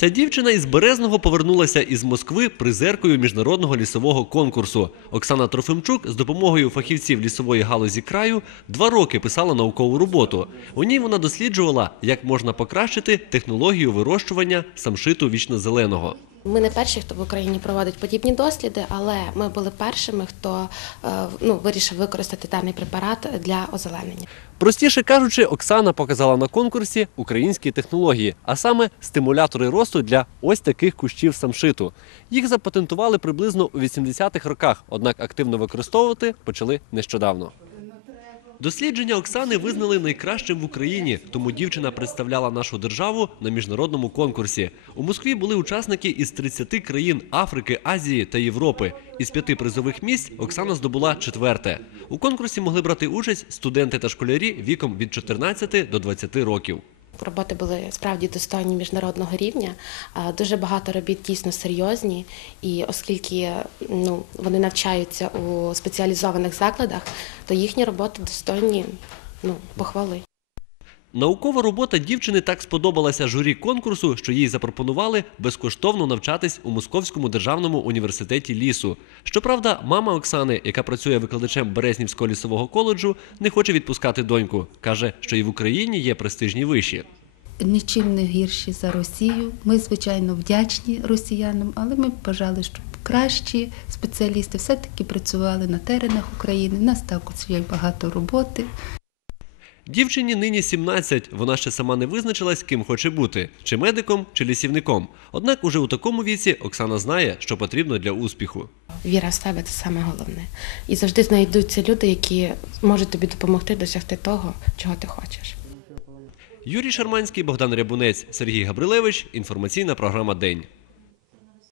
Ця дівчина із Березного повернулася із Москви призеркою міжнародного лісового конкурсу. Оксана Трофимчук з допомогою фахівців лісової галузі краю два роки писала наукову роботу. У ній вона досліджувала, як можна покращити технологію вирощування самшиту вічнозеленого. Ми не перші, хто в Україні проводить подібні досліди, але ми були першими, хто е, ну, вирішив використати даний препарат для озеленення. Простіше кажучи, Оксана показала на конкурсі українські технології, а саме стимулятори росту для ось таких кущів самшиту. Їх запатентували приблизно у 80-х роках, однак активно використовувати почали нещодавно. Дослідження Оксани визнали найкращим в Україні, тому дівчина представляла нашу державу на міжнародному конкурсі. У Москві були учасники із 30 країн Африки, Азії та Європи. Із п'яти призових місць Оксана здобула четверте. У конкурсі могли брати участь студенти та школярі віком від 14 до 20 років. Роботи були справді достойні міжнародного рівня. Дуже багато робіт дійсно серйозні, і оскільки ну, вони навчаються у спеціалізованих закладах, то їхні роботи достойні ну, похвали. Наукова робота дівчини так сподобалася журі конкурсу, що їй запропонували безкоштовно навчатись у Московському державному університеті лісу. Щоправда, мама Оксани, яка працює викладачем Березнівського лісового коледжу, не хоче відпускати доньку. каже, що і в Україні є престижні виші. нічим не гірші за Росію. Ми, звичайно, вдячні росіянам, але ми бажали, щоб кращі спеціалісти все-таки працювали на теренах України. У нас також є багато роботи. Дівчині нині 17, вона ще сама не визначилась, ким хоче бути чи медиком, чи лісівником. Однак уже у такому віці Оксана знає, що потрібно для успіху. Віра в себе це саме головне. І завжди знайдуться люди, які можуть тобі допомогти досягти того, чого ти хочеш. Юрій Шарманський, Богдан Рябунець, Сергій Габрилевич. Інформаційна програма День.